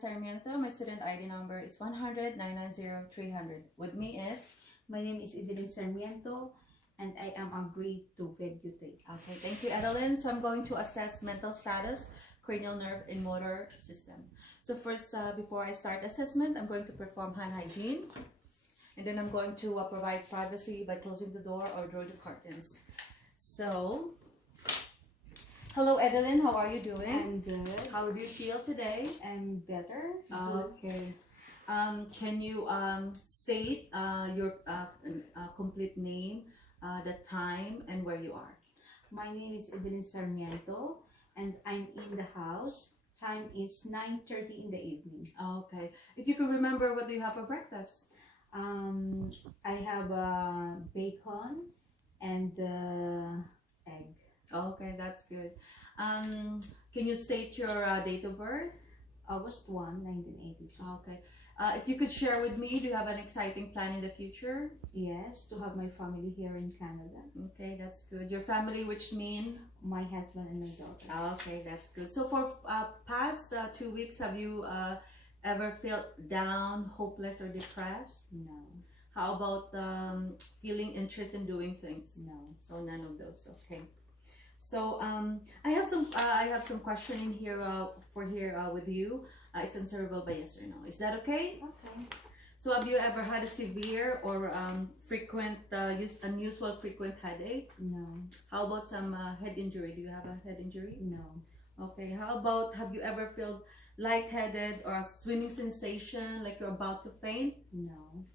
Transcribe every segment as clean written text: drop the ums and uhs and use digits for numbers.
Sarmiento. My student ID number is 100-990-300. With me is... My name is Evelyn Sarmiento, and I am a grade 2 Vedutate. Okay, thank you, Adeline. So I'm going to assess mental status, cranial nerve, and motor system. So first, before I start assessment, I'm going to perform hand hygiene. And then I'm going to provide privacy by closing the door or draw the curtains. So, hello, Adeline. How are you doing? I'm good. How do you feel today? I'm better. Okay. Can you state your complete name, the time, and where you are? My name is Evelyn Sarmiento, and I'm in the house. Time is 9:30 in the evening. Okay. If you can remember, what do you have for breakfast? I have bacon and egg. Okay, that's good. Can you state your date of birth? August 1, 1982. Okay. If you could share with me, do you have an exciting plan in the future? Yes, to have my family here in Canada. Okay, that's good. Your family, which mean? My husband and my daughter. Okay, that's good. So for past 2 weeks, have you ever felt down, hopeless, or depressed? No. How about feeling interest in doing things? No. So none of those. Okay. So I have some question in here with you. It's answerable by yes or no. Is that okay? Okay. So have you ever had a severe or frequent unusual frequent headache? No. How about some head injury? Do you have a head injury? No. Okay. How about, have you ever felt lightheaded or a swimming sensation, like you're about to faint? No.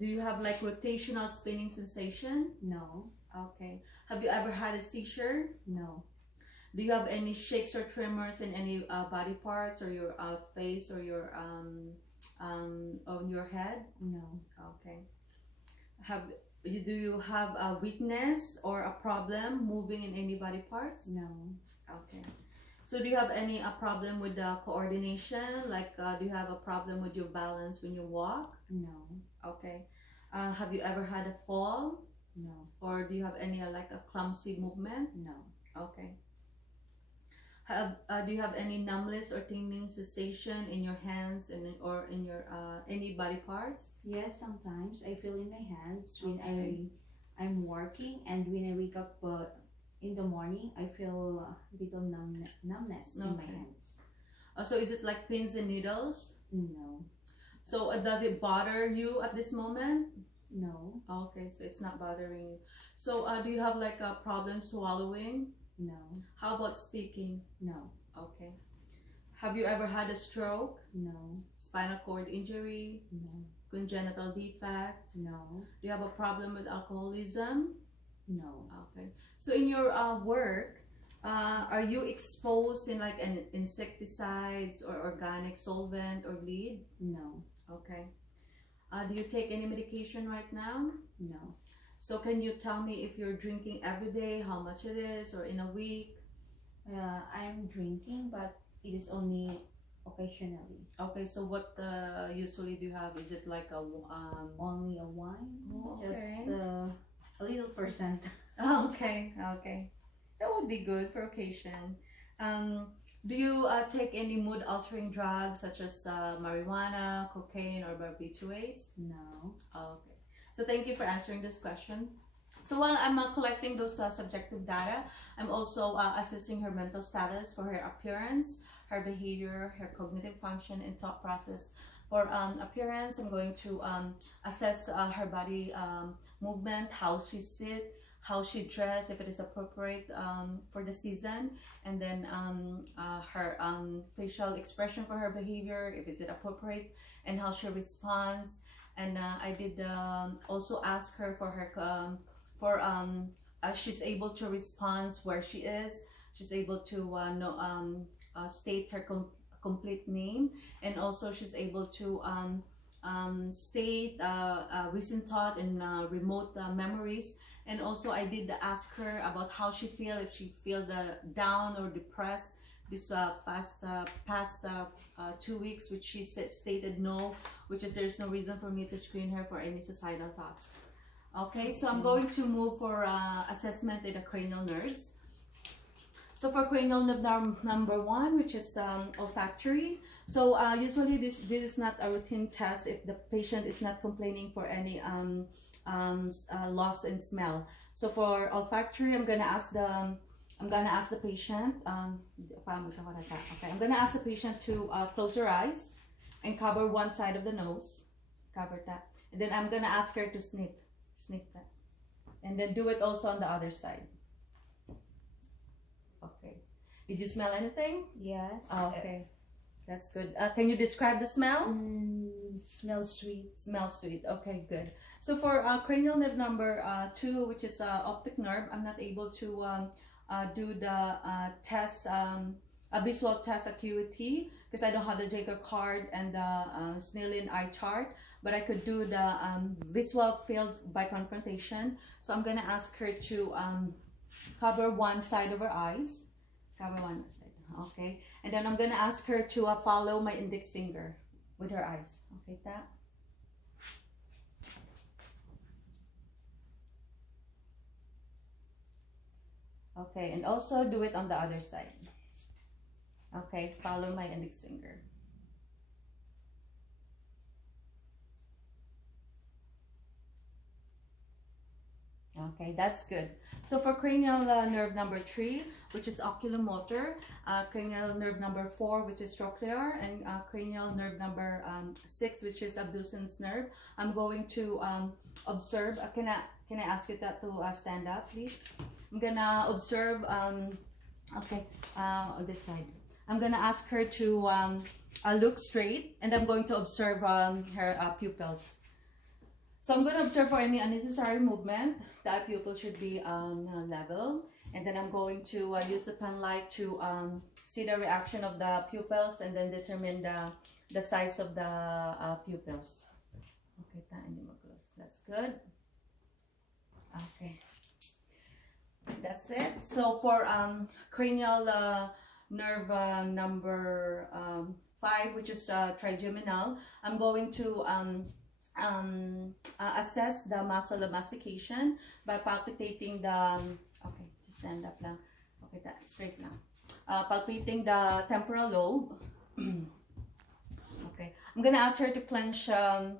Do you have like rotational spinning sensation? No. Okay. Have you ever had a seizure? No. Do you have any shakes or tremors in any body parts or your face or your on your head? No. Okay. Do you have a weakness or a problem moving in any body parts? No. Okay. So do you have any problem with the coordination? Like do you have a problem with your balance when you walk? No. Okay. Have you ever had a fall? No. Or do you have any like a clumsy movement? No. Okay. Do you have any numbness or tingling sensation in your hands or in your any body parts? Yes, sometimes I feel in my hands when Okay. I'm working, and when I wake up in the morning, I feel a little numbness in my Okay. hands. So is it like pins and needles? No. So does it bother you at this moment? No. Okay, so it's not bothering you. So do you have like a problem swallowing? No. How about speaking? No. Okay. Have you ever had a stroke, No. spinal cord injury, No. congenital defect? No. Do you have a problem with alcoholism? No. Okay. So in your work, are you exposed in like an insecticides or organic solvent or lead? No. Okay. Do you take any medication right now? No. So can you tell me if you're drinking every day, how much it is, or in a week? I am drinking, but it is only occasionally. Okay, so what usually do you have? Is it like a Only a wine. Oh, Just okay. a little percent. Okay, okay. That would be good for occasion. Do you take any mood altering drugs such as marijuana, cocaine, or barbiturates? No. Okay. So thank you for answering this question. So while I'm collecting those subjective data, I'm also assessing her mental status for her appearance, her behavior, her cognitive function, and thought process. For appearance, I'm going to assess her body movement, how she sits, how she dress, if it is appropriate for the season, and then her facial expression for her behavior, if is it appropriate, and how she responds. And I did also ask her for her she's able to respond where she is. She's able to state her complete name, and also she's able to state recent thought and remote memories. And also I did ask her about how she feel, if she feel the down or depressed this past 2 weeks, which she stated no, which is there's no reason for me to screen her for any suicidal thoughts. Okay, so I'm going to move for assessment in the cranial nerves. So for cranial nerve number 1, which is olfactory. So usually this is not a routine test if the patient is not complaining for any loss in smell. So for olfactory, I'm gonna ask the patient. Okay, I'm gonna ask the patient to close her eyes and cover one side of the nose. Cover that, and then I'm gonna ask her to sniff that, and then do it also on the other side. Okay. Did you smell anything? Yes. Oh, okay. That's good. Can you describe the smell? Smells sweet. Smells sweet. Okay, good. So for cranial nerve number 2, which is optic nerve, I'm not able to do the test, a visual test acuity, because I don't have the Jaeger card and the Snellen eye chart, but I could do the visual field by confrontation. So I'm gonna ask her to cover one side of her eyes. Cover one side, okay? And then I'm gonna ask her to follow my index finger with her eyes. Okay, that. Okay, and also do it on the other side. Okay, follow my index finger. Okay, that's good. So for cranial nerve number 3, which is oculomotor, cranial nerve number 4, which is trochlear, and cranial nerve number 6, which is abducens nerve, I'm going to observe. Can I ask you that to stand up, please? I'm gonna observe. Okay, on this side. I'm gonna ask her to look straight, and I'm going to observe her pupils. So I'm going to observe for any unnecessary movement. The eye pupil should be level, and then I'm going to use the pen light to see the reaction of the pupils and then determine the size of the pupils. Okay, that's good. Okay, that's it. So for cranial nerve number 5, which is trigeminal, I'm going to assess the muscle of mastication by palpitating the okay, just stand up lang. Okay, that straight lang. Palpating the temporal lobe. Okay, I'm gonna ask her to clench her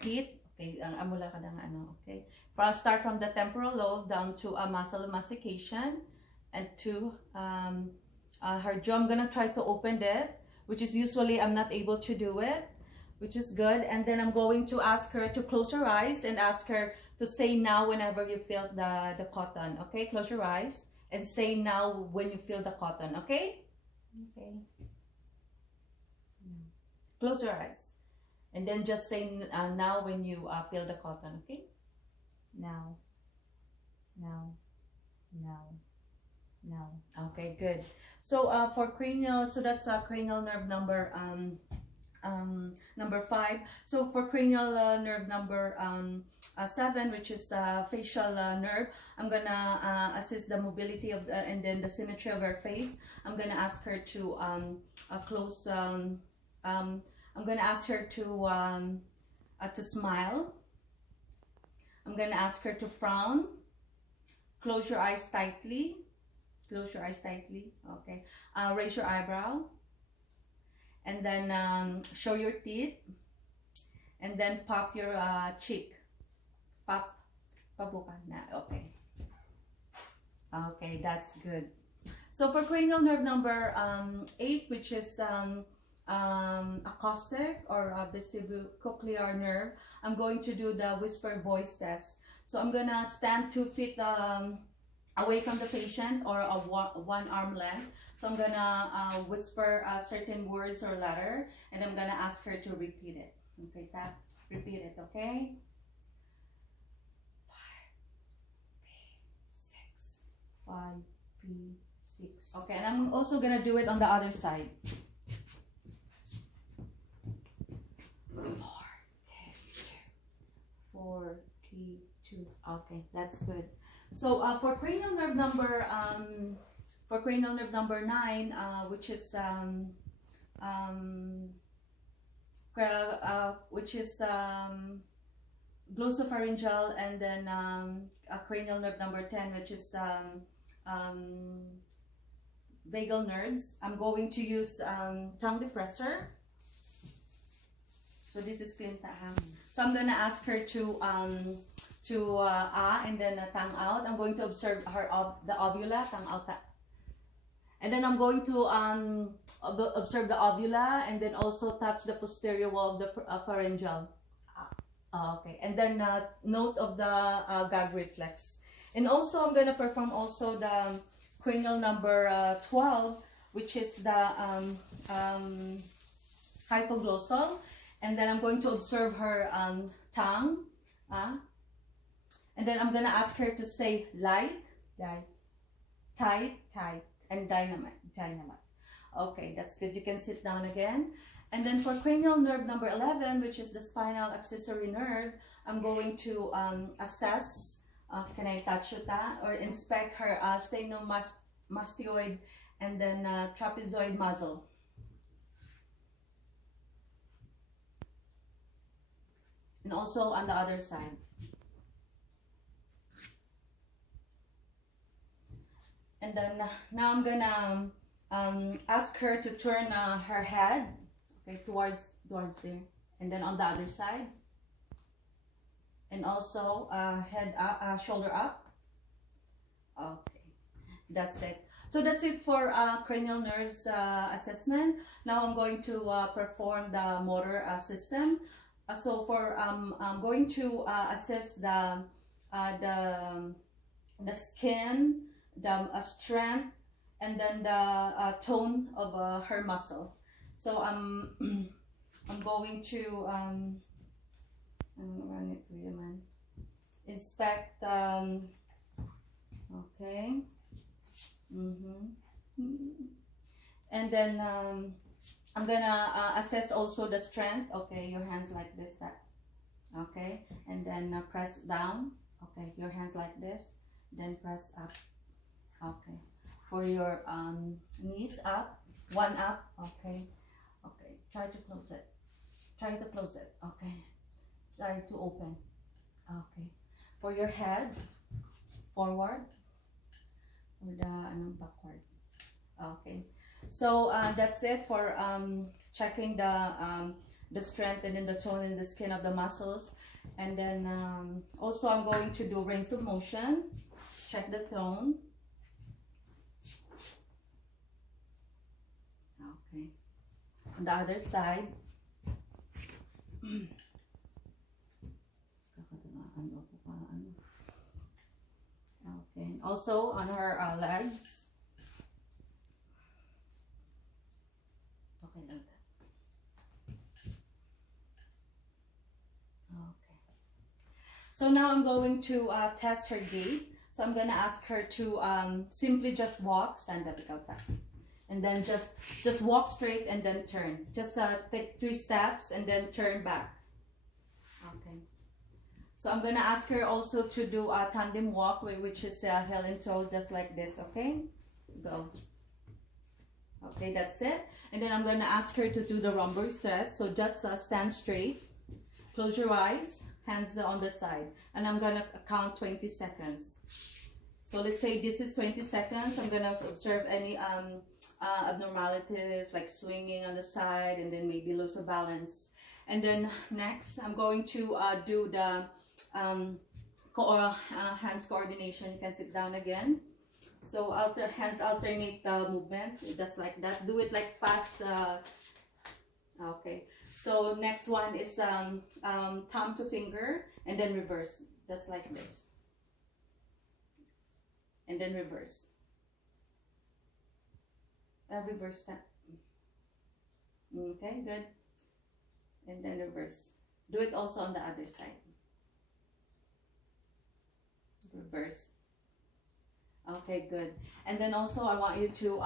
teeth. Okay, amula ka ng ano. Okay, I'll start from the temporal lobe down to a muscle of mastication and to her jaw. I'm gonna try to open it, which is usually I'm not able to do it, which is good. And then I'm going to ask her to close her eyes and ask her to say now whenever you feel the cotton. Okay, close your eyes and say now when you feel the cotton. Okay. Okay. Close your eyes and then just say now when you feel the cotton. Okay. Now. Okay, good. So for cranial, so that's cranial nerve number number 5. So for cranial nerve number 7, which is facial nerve, I'm gonna assist the mobility of the and then the symmetry of her face. I'm gonna ask her to close. I'm gonna ask her to smile. I'm gonna ask her to frown. Close your eyes tightly. Close your eyes tightly. Okay. Raise your eyebrow. And then show your teeth. And then puff your cheek. Pop. Pabuka na. Okay. Okay, that's good. So for cranial nerve number 8, which is acoustic or vestibulocochlear nerve, I'm going to do the whisper voice test. So I'm gonna stand 2 feet away from the patient or one arm length. So I'm gonna whisper certain words or letter, and I'm gonna ask her to repeat it. Okay, tap, repeat it. Okay. 5P6. Okay, and I'm also gonna do it on the other side. 4T2. Okay, that's good. So for cranial nerve number 9, which is glossopharyngeal, and then cranial nerve number 10, which is vagal nerves, I'm going to use tongue depressor. So this is clean tahang. So I'm gonna ask her to and then tongue out. I'm going to observe her the ovula, tongue out. And then I'm going to observe the ovula and then also touch the posterior wall of the pharyngeal. Okay, and then note of the gag reflex. And also I'm gonna perform also the cranial number 12, which is the hypoglossal. And then I'm going to observe her tongue. And then I'm gonna ask her to say light, tight, and dynamite. Okay, that's good. You can sit down again. And then for cranial nerve number 11, which is the spinal accessory nerve, I'm going to assess, can I touch it, or inspect her stenomastoid and then trapezoid muscle. And also on the other side. And then now I'm gonna ask her to turn her head, okay, towards there, and then on the other side, and also head up, shoulder up. Okay, that's it. So that's it for cranial nerves assessment. Now I'm going to perform the motor system. So for I'm going to assess the skin, the strength, and then the tone of her muscle. So I'm going to run it through you, man. Inspect. Okay. And then I'm gonna assess also the strength. Okay, your hands like this, that. Okay, and then press down. Okay, your hands like this. Then press up. Okay, for your knees up, one up. Okay, okay. Try to close it. Try to close it. Okay. Try to open. Okay. For your head, forward. Or the backward. Okay. So that's it for checking the strength and then the tone and the skin of the muscles. And then also I'm going to do range of motion. Check the tone. Okay. On the other side. Okay. Also on her legs. Okay, like that. Okay. So now I'm going to test her gait. So I'm gonna ask her to simply just walk, stand up, ikaw ta. And then just walk straight and then turn. Just take 3 steps and then turn back. Okay. So I'm gonna ask her also to do a tandem walk, which is heel and toe, just like this. Okay, go. Okay, that's it. And then I'm gonna ask her to do the rumble stress. So just stand straight, close your eyes, hands on the side, and I'm gonna count 20 seconds. So let's say this is 20 seconds. I'm gonna observe any abnormalities like swinging on the side and then maybe loss of balance. And then next, I'm going to do the hands coordination. You can sit down again. So hands alternate the movement, just like that. Do it like fast. Okay. So next one is thumb to finger and then reverse, just like this. And then reverse. Reverse step. Okay, good. And then reverse. Do it also on the other side. Reverse. Okay, good. And then also I want you to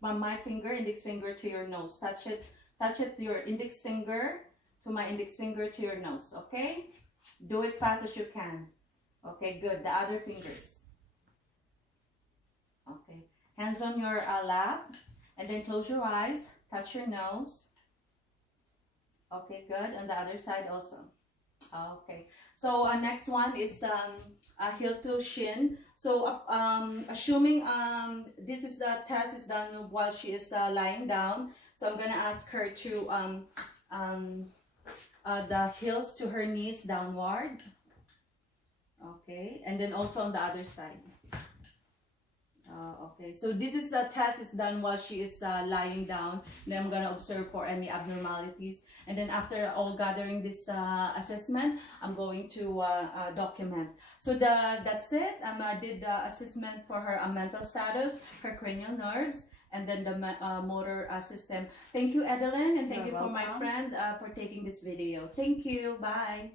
from my finger, index finger to your nose. Touch it your index finger to my index finger to your nose. Okay? Do it fast as you can. Okay, good. The other fingers. Okay. Hands on your lap and then close your eyes. Touch your nose. Okay, good. On the other side also. Okay. So next one is heel to shin. So assuming this is the test is done while she is lying down. So I'm gonna ask her to the heels to her knees downward. Okay, and then also on the other side. Okay, so this is the test is done while she is lying down. Then I'm gonna observe for any abnormalities, and then after all gathering this assessment, I'm going to document. So that's it. I did the assessment for her mental status, her cranial nerves, and then the motor system. Thank you, Edeline, and thank You're you for my welcome. friend for taking this video. Thank you. Bye.